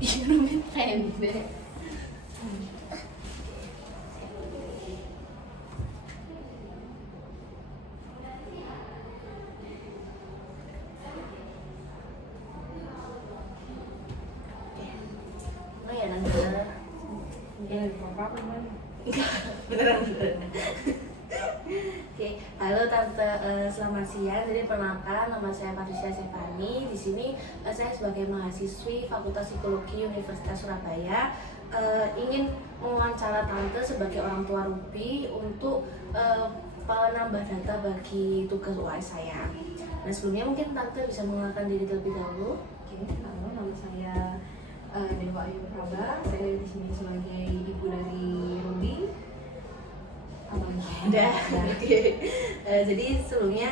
Iya namanya pendek. Oh ya nanti beneran. Oke, halo Tante, selamat siang. Jadi perkenalkan, nama saya Patricia Stefani. Di sini saya sebagai mahasiswi Fakultas Psikologi Universitas Surabaya ingin mewawancara Tante sebagai orang tua Ruby untuk penambah data bagi tugas UAS saya. Nah sebelumnya mungkin Tante bisa mengenalkan diri terlebih dahulu. Oke, halo, nama saya Dewa Ayu Praba. Saya di sini sebagai ibu dari Ruby. Udah. Jadi sebelumnya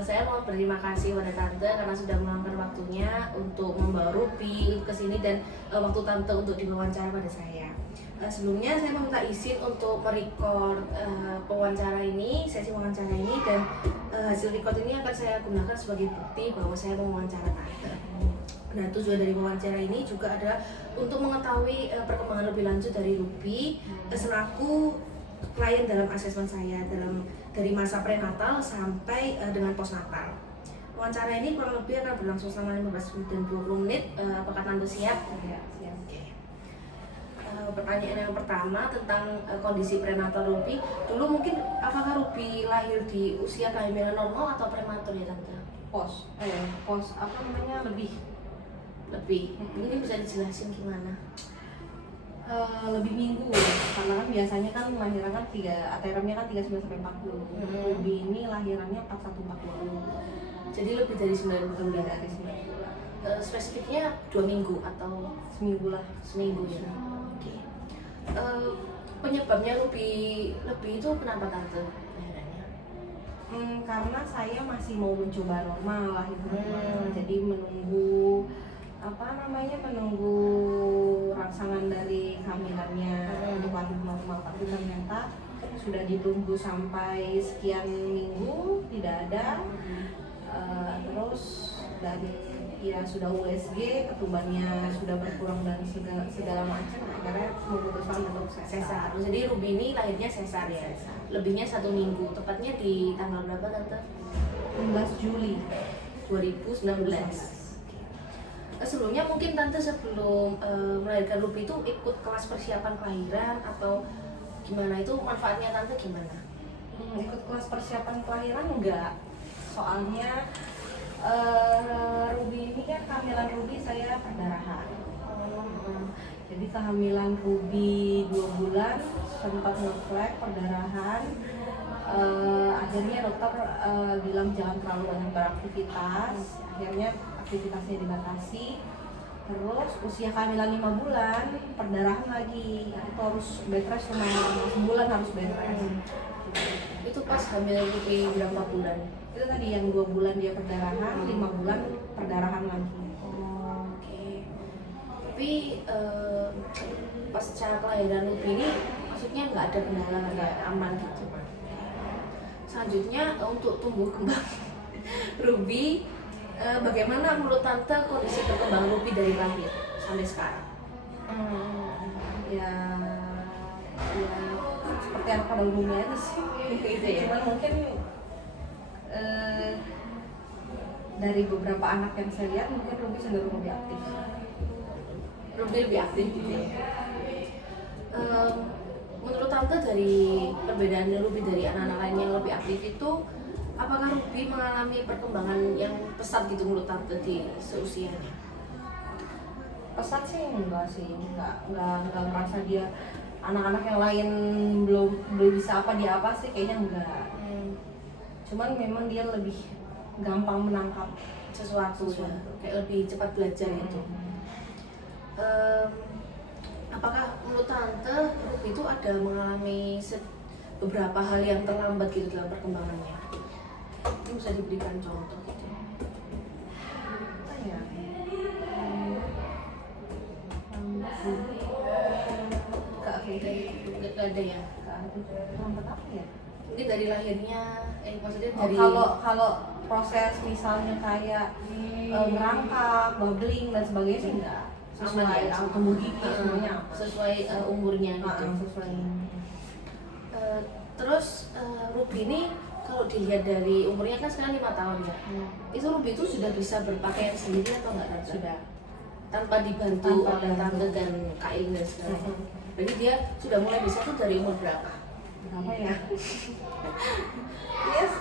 saya mau berterima kasih pada Tante karena sudah meluangkan waktunya untuk membawa Ruby ke sini dan waktu Tante untuk diwawancara pada saya. Sebelumnya saya meminta izin untuk merecord wawancara ini, sesi wawancara ini, dan hasil record ini akan saya gunakan sebagai bukti bahwa saya mewawancara Tante. Nah tujuan dari wawancara ini juga adalah untuk mengetahui perkembangan lebih lanjut dari Ruby selaku klien dalam asesmen saya dari masa prenatal sampai dengan postnatal. Wawancara ini kurang lebih akan berlangsung selama 15 menit dan 20 menit. Apakah Tante siap? Ya, siap. Pertanyaan yang pertama tentang kondisi prenatal Ruby. Dulu mungkin apakah Ruby lahir di usia kehamilan normal atau prematur ya Tante? Pos apa namanya lebih Ini bisa dijelasin gimana? lebih minggu, karena kan biasanya kan lahiran kan aterumnya kan 39 sampai 40. Ruby ini lahirannya 41-40. Jadi lebih dari 9 bulan. Lebih dari 9 bulan. Spesifiknya 2 minggu atau Seminggu lah. seminggu ya. Oke. Penyebabnya lebih itu kenapa Tante lahirannya? Karena saya masih mau mencoba normal lahir normal. Jadi menunggu menunggu rangsangan dari kehamilannya untuk lahir normal, tapi ternyata sudah ditunggu sampai sekian minggu tidak ada. Terus dan ya sudah USG, ketubannya sudah berkurang dan segala macam, akhirnya memutuskan untuk Sesar. Jadi Ruby ini lahirnya sesar ya. Lebihnya 1 minggu. Tepatnya di tanggal berapa Tante? 16 Juli 2019. Sebelumnya mungkin Tante sebelum melahirkan Ruby itu ikut kelas persiapan kelahiran atau gimana, itu manfaatnya Tante gimana? Ikut kelas persiapan kelahiran enggak, soalnya Ruby ini kan kehamilan Ruby saya perdarahan. Jadi kehamilan Ruby 2 bulan sempat nge-flag perdarahan. Akhirnya dokter bilang jangan terlalu banyak beraktivitas. Akhirnya aktivitasnya dibatasi. Terus usia kehamilan 5 bulan perdarahan lagi, itu harus bed rest selama sebulan, harus bed rest. Itu pas hamil Ruby berapa bulan? Itu tadi yang 2 bulan dia perdarahan, 5 bulan perdarahan lagi. Oke. Tapi pasca kelahiran Ruby ini maksudnya nggak ada kendala, nggak aman gitu. Selanjutnya untuk tumbuh kembang Ruby, bagaimana menurut Tante kondisi perkembangan Ruby dari lahir sampai sekarang? Ya seperti anak pada umumnya aja sih. Gitu ya. Cuman mungkin dari beberapa anak yang saya lihat mungkin Ruby cenderung lebih aktif. Ruby lebih aktif gitu ya. Menurut Tante dari perbedaan Ruby dari anak-anak lain yang lebih aktif itu, apakah Ruby mengalami perkembangan yang pesat gitu menurut Tante di seusianya? Pesat sih enggak merasa dia anak-anak yang lain belum bisa dia apa sih, kayaknya enggak. Cuman memang dia lebih gampang menangkap sesuatu. Ya, kayak lebih cepat belajar gitu. Apakah menurut Tante Ruby itu ada mengalami beberapa hal yang terlambat gitu dalam perkembangannya? Ini bisa diberikan contoh gitu. Ya. Gak ada ya? Lambat apa ya? Mungkin dari lahirnya, maksudnya dari kalau proses misalnya kayak ngerangkak, bubbling dan sebagainya sih enggak. sesuai tumbuh gigi semuanya sesuai umurnya gitu. Sesuai. Terus Ruby ini kalau dilihat dari umurnya kan sekarang 5 tahun ya. Itu Ruby itu sudah bisa berpakaian sendiri atau enggak Tante? Sudah. Tanpa dibantu oleh Tante dan Kak Ines. Jadi dia sudah mulai bisa tuh dari umur berapa? Berapa ya? Yes,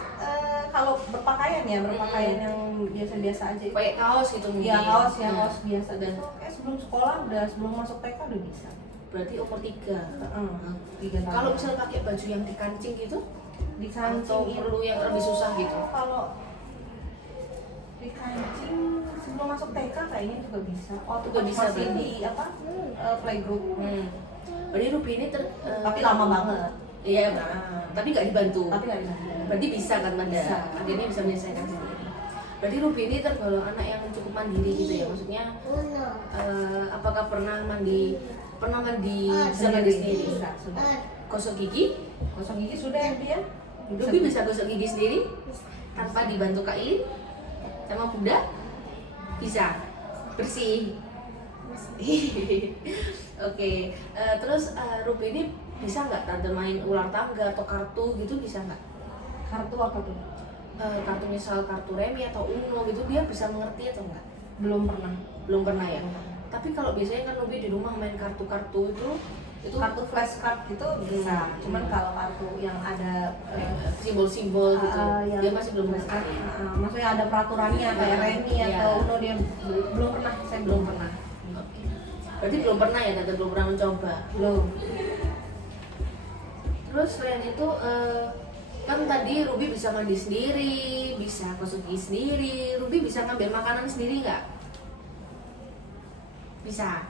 kalau berpakaian ya, yang biasa-biasa aja. Pakai kaos gitu mungkin. Iya, kaos ya, Nah, kaos biasa. Dan kayak sebelum sekolah sebelum masuk TK udah bisa. berarti umur 3. 3 tahun. Kalau misal pakai baju yang dikancing gitu, dikancing atau perlu yang lebih susah gitu? Kalau dikancing sebelum masuk TK kayaknya juga bisa. Juga bisa masih berarti. di playgroup. Berarti Ruby ini Tapi lama banget. Iya, tapi nggak dibantu. Berarti bisa kan Tanda? Bisa. Akhirnya bisa menyelesaikan sendiri. Berarti Ruby ini tergolong anak yang cukup mandiri gitu ya, maksudnya apakah pernah mandi bisa mandi sendiri? Sudah. Gosok gigi Sudah ya dia. Ruby bisa gosok gigi sendiri tanpa dibantu Kak Ilin sama Bunda? Bisa bersih. Oke, terus Ruby ini bisa nggak Tante main ular tangga atau kartu gitu, bisa nggak? Kartu apa tuh? Kartu misal kartu remi atau uno gitu, dia bisa mengerti atau enggak? Belum pernah Ya. Tapi kalau biasanya kan Ruby di rumah main kartu-kartu itu kartu flashcard gitu bisa. Cuman kalau kartu yang ada simbol-simbol gitu, dia masih belum flashcard, mengerti. maksudnya ada peraturannya kayak remi atau uno dia belum pernah. Saya belum pernah. Oke. Berarti belum pernah ya, Tante belum pernah mencoba. Belum. Terus selain itu kan tadi Ruby bisa mandi sendiri, bisa gosok gigi sendiri. Ruby bisa ngambil makanan sendiri nggak? Bisa.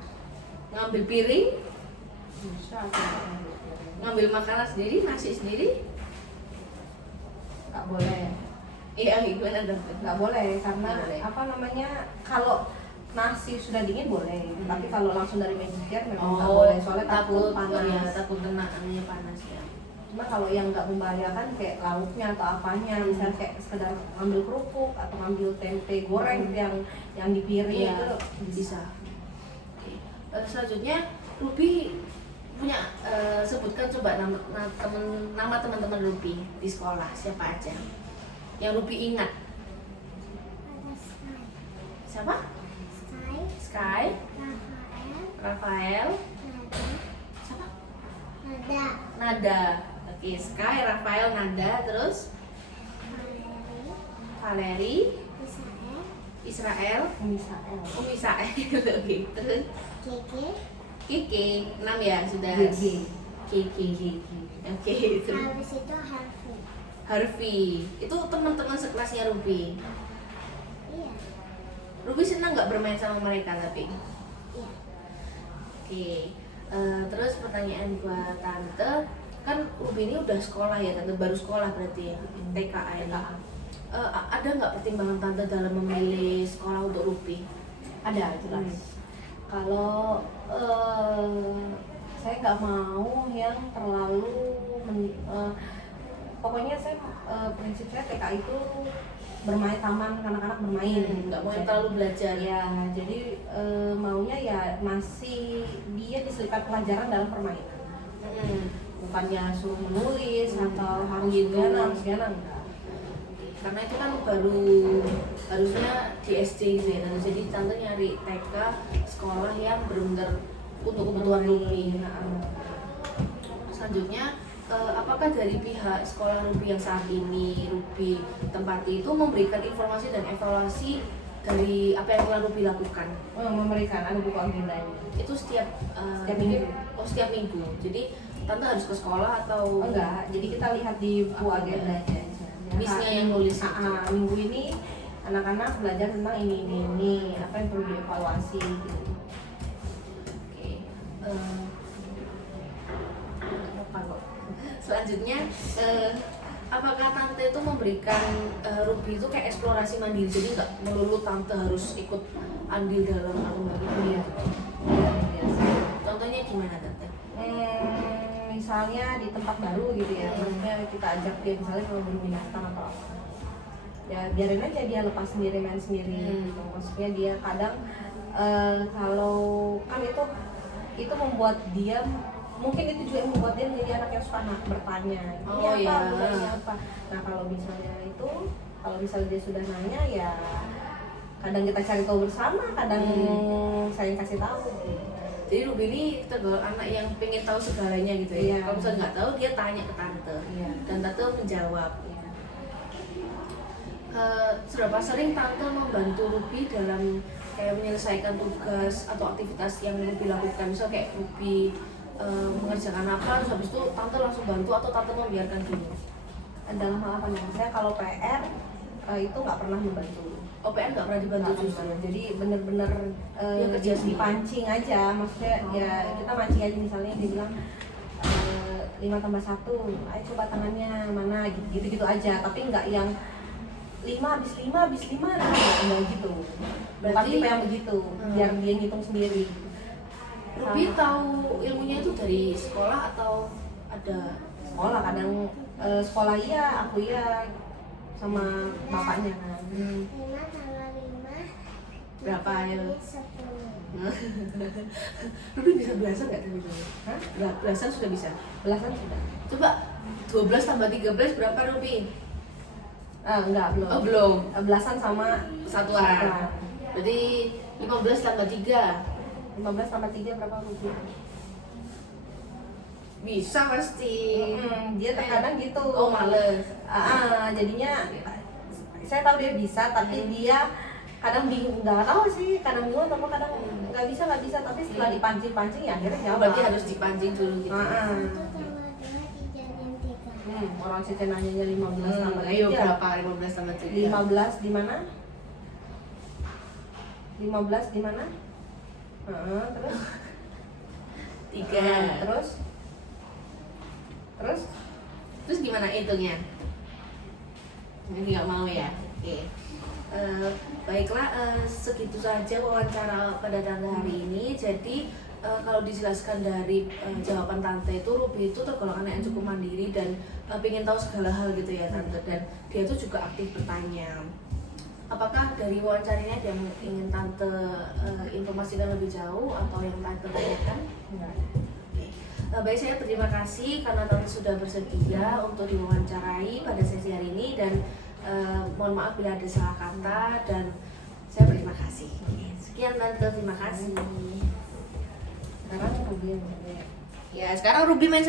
Ngambil piring, Bisa. ngambil makanan sendiri, nasi sendiri? Nggak boleh. Iya, gimana Tante? Nggak boleh karena Nggak boleh. apa namanya, kalau nasi sudah dingin boleh, tapi kalau langsung dari magiker memang nggak boleh, soalnya takut panas. Ya, takut kena anunya panas ya. Cuma kalau yang nggak membahayakan kayak lauknya atau apanya, misalnya kayak sekedar ngambil kerupuk atau ngambil tempe goreng yang di piring Iya, itu bisa. Oke. Selanjutnya Ruby punya sebutkan coba nama teman-teman Ruby di sekolah, siapa aja yang Ruby ingat? Ada Sky, Siapa? Sky, Rafael, siapa? Nada. Oke, Sky, Rafael, Nada, terus Valeri, Israel, misalnya Misael. Oke, terus Kiki, 6 ya sudah. Kiki. Oke, terus habis itu Harvey. Harvey. Itu teman-teman sekelasnya Ruby. Iya, Ruby senang nggak bermain sama mereka tapi? iya. Oke. Terus pertanyaan buat Tante, kan Ruby ini udah sekolah ya Tante, baru sekolah berarti ya, TKA ini. Ada nggak pertimbangan Tante dalam memilih sekolah untuk Ruby? ada jelas. Kalau saya nggak mau yang terlalu pokoknya saya prinsip saya TK itu bermain, taman anak-anak bermain, Nggak mau yang terlalu belajar. ya. Jadi maunya ya masih dia diselipat pelajaran dalam permainan, bukannya suruh menulis atau harus Gitu. gana enggak. Karena itu kan baru harusnya di SD gitu ya Tante. Jadi Tante nyari TK sekolah yang benar-benar untuk kebutuhan Ruby. Selanjutnya, apakah dari pihak sekolah Ruby yang saat ini Ruby tempati itu memberikan informasi dan evaluasi dari apa yang telah Ruby lakukan? Memberikan, ada buku agendanya. Itu setiap minggu. setiap minggu. Jadi Tante harus ke sekolah atau Enggak, jadi kita lihat di buku agendanya aja. Miss-nya yang nulis itu. Minggu ini anak-anak belajar tentang ini, apa yang perlu dievaluasi gitu. Oke. Selanjutnya, apakah Tante itu memberikan Ruby itu kayak eksplorasi mandiri, jadi nggak melulu Tante harus ikut andil dalam lomba gitu ya? Iya, biasa. Contohnya gimana Tante? Misalnya di tempat baru gitu ya, maksudnya kita ajak dia misalnya kalau belum binatang atau apa, ya biarin aja dia lepas sendiri, main sendiri gitu. Maksudnya dia kadang Kalau kan itu membuat dia, mungkin itu juga yang membuat dia menjadi anak yang suka bertanya, ini Oh, apa, iya. gunanya apa. Nah kalau misalnya dia sudah nanya ya kadang kita cari tahu bersama, kadang saya kasih tahu. Jadi Ruby ini tergolong anak yang pengen tahu segalanya gitu ya. Iya. Kalau misalnya nggak tahu dia tanya ke tante, Iya. dan tante menjawab. Iya. Seberapa sering tante membantu Ruby dalam kayak menyelesaikan tugas atau aktivitas yang Ruby lakukan? Misal kayak Ruby mengerjakan apa, terus habis itu tante langsung bantu atau tante membiarkan dulu? Dalam hal apa nih? Saya kalau PR itu nggak pernah membantu. OPN nggak pernah dibantu Nggak justru. pernah. Jadi bener-bener Dia kerja sendiri. dipancing aja, maksudnya ya kita mancing aja, misalnya dia bilang 5 tambah 1, ayo coba tangannya mana, gitu aja, tapi nggak yang 5 habis 5 enggak gitu. Bukan Berarti- tipe yang begitu, biar dia ngitung sendiri. Ruby tahu ilmunya itu dari sekolah atau ada? Sekolah kadang sekolah iya, aku iya, sama bapaknya kan. 5 tambah 5 Berapa, ayo? 10. Ruby bisa belasan nggak dari dulu? Hah? Belasan sudah bisa. Belasan sudah? Coba 12 tambah 13 berapa Ruby? Enggak, belum. Oh belum. Belasan sama Satuan. Berarti 15 tambah 3 15 tambah 3 berapa rupiah? bisa pasti. Dia terkadang gitu. Oh males. Jadinya saya tahu dia bisa, tapi dia kadang bingung, nggak tahu sih, kadang bingung atau kadang nggak bisa, tapi setelah dipancing ya akhirnya jawab. Berarti harus dipancing dulu gitu. 1 tambah 2 3 dan 3. Orang Cece nanyanya 15 tambah Ayo 3. berapa 15 tambah 3? 15 di mana? 15 di mana? Terus 3. terus Terus gimana hitungnya? Ini nggak mau ya? Oke. Baiklah, segitu saja wawancara pada tante hari ini. Jadi kalau dijelaskan dari jawaban tante itu, Ruby itu tergolong anak yang cukup mandiri dan pengen tahu segala hal gitu ya tante. Dan dia tuh juga aktif bertanya. Apakah dari wawancara ini ada yang ingin tante informasikan lebih jauh atau yang tante tanyakan? enggak. Baik, saya berterima kasih karena tante sudah bersedia untuk diwawancarai pada sesi hari ini, dan mohon maaf bila ada salah kata, dan saya berterima kasih. Sekian tante, terima kasih. Sekarang Ruby yang Ya, sekarang Ruby main